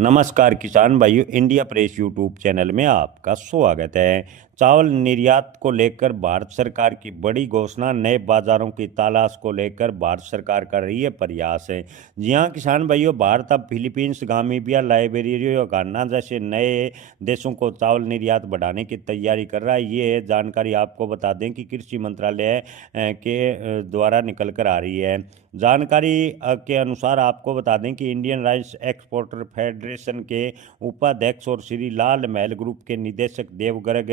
नमस्कार किसान भाइयों, इंडिया प्रेस यूट्यूब चैनल में आपका स्वागत है। चावल निर्यात को लेकर भारत सरकार की बड़ी घोषणा। नए बाजारों की तलाश को लेकर भारत सरकार कर रही है प्रयास है। जी हाँ किसान भाइयों, भारत अब फिलीपींस, गामीबिया, लाइबेरिया, घाना जैसे नए देशों को चावल निर्यात बढ़ाने की तैयारी कर रहा है। ये जानकारी आपको बता दें कि कृषि मंत्रालय के द्वारा निकल कर आ रही है। जानकारी के अनुसार आपको बता दें कि इंडियन राइस एक्सपोर्टर फेडरेशन के उपाध्यक्ष और श्री लाल महल ग्रुप के निदेशक देव गर्ग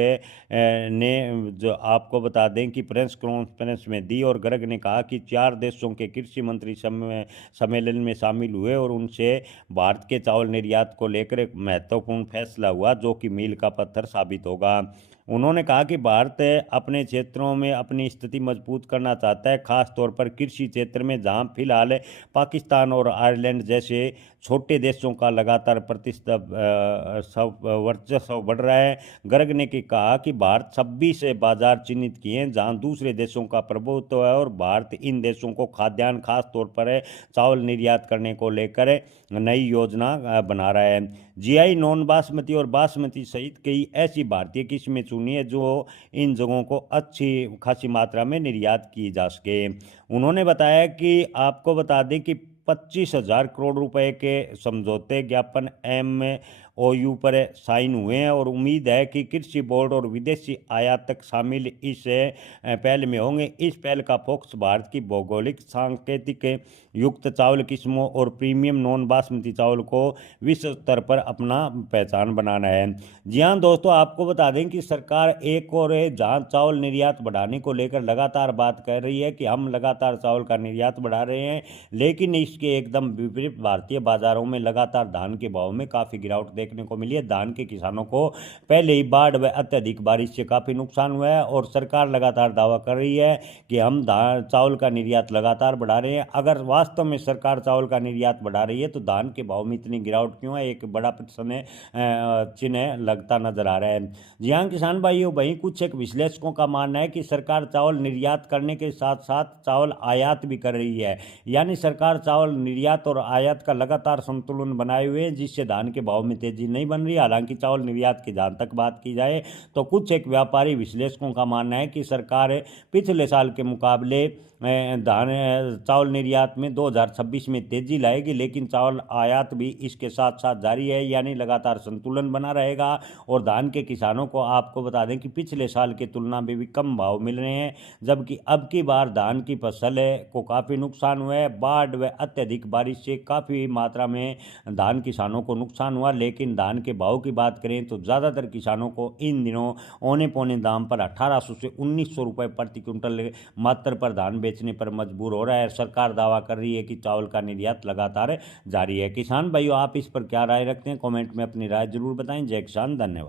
ने जो आपको बता दें कि प्रेस कॉन्फ्रेंस में दी, और गर्ग ने कहा कि 4 देशों के कृषि मंत्री सम्मेलन में शामिल हुए और उनसे भारत के चावल निर्यात को लेकर एक महत्वपूर्ण फैसला हुआ जो कि मील का पत्थर साबित होगा। उन्होंने कहा कि भारत अपने क्षेत्रों में अपनी स्थिति मजबूत करना चाहता है, खास तौर पर कृषि क्षेत्र में, जहां फिलहाल पाकिस्तान और आयरलैंड जैसे छोटे देशों का लगातार वर्चस्व बढ़ रहा है। गर्ग ने कहा कि भारत 26 बाजार चिन्हित किए हैं जहां दूसरे देशों का प्रभुत्व है, और भारत इन देशों को खाद्यान्न, खास तौर पर चावल निर्यात करने को लेकर नई योजना बना रहा है। जीआई नॉन बासमती और बासमती सहित कई ऐसी भारतीय किस्में चुनी है जो इन जगहों को अच्छी खासी मात्रा में निर्यात की जा सके। उन्होंने बताया कि आपको बता दें कि 25,000 करोड़ रुपए के समझौते ज्ञापन MOU पर साइन हुए हैं, और उम्मीद है कि कृषि बोर्ड और विदेशी आयातक शामिल इस पहल में होंगे। इस पहल का फोकस भारत की भौगोलिक सांकेतिक युक्त चावल किस्मों और प्रीमियम नॉन बासमती चावल को विश्व स्तर पर अपना पहचान बनाना है। जी हाँ दोस्तों, आपको बता दें कि सरकार एक और जहां चावल निर्यात बढ़ाने को लेकर लगातार बात कर रही है कि हम लगातार चावल का निर्यात बढ़ा रहे हैं, लेकिन इसके एकदम विपरीत भारतीय बाजारों में लगातार धान के भाव में काफ़ी गिरावट देखने को मिली है। धान के किसानों को पहले ही बाढ़ व अत्यधिक बारिश से काफ़ी नुकसान हुआ है, और सरकार लगातार दावा कर रही है कि हम चावल का निर्यात लगातार बढ़ा रहे हैं। अगर वास्तव में सरकार चावल का निर्यात बढ़ा रही है तो धान के भाव में इतनी गिरावट क्यों है, एक बड़ा प्रश्न चिन्ह लगता नजर आ रहा है। जी हाँ किसान भाइयों, वहीं कुछ एक विश्लेषकों का मानना है कि सरकार चावल निर्यात करने के साथ साथ चावल आयात भी कर रही है, यानी सरकार चावल निर्यात और आयात का लगातार संतुलन बनाए हुए है, जिससे धान के भाव में तेजी नहीं बन रही। हालांकि चावल निर्यात की जहां तक बात की जाए तो कुछ एक व्यापारी विश्लेषकों का मानना है कि सरकार पिछले साल के मुकाबले धान चावल निर्यात में 2026 में तेजी लाएगी, लेकिन चावल आयात भी इसके साथ साथ जारी है, यानी लगातार संतुलन बना रहेगा। और धान के किसानों को आपको बता दें कि पिछले साल की तुलना में भी कम भाव मिल रहे हैं, जबकि अब की बार धान की फसल को काफ़ी नुकसान हुआ है। बाढ़ व अत्यधिक बारिश से काफ़ी मात्रा में धान किसानों को नुकसान हुआ, लेकिन धान के भाव की बात करें तो ज़्यादातर किसानों को इन दिनों औने पौने दाम पर 1800 से 1900 रुपये प्रति क्विंटल मात्र पर धान बेचने पर मजबूर हो रहा है। सरकार दावा कर रही है कि चावल का निर्यात लगातार जारी है। किसान भाइयों, आप इस पर क्या राय रखते हैं? कमेंट में अपनी राय जरूर बताएं। जय किसान, धन्यवाद।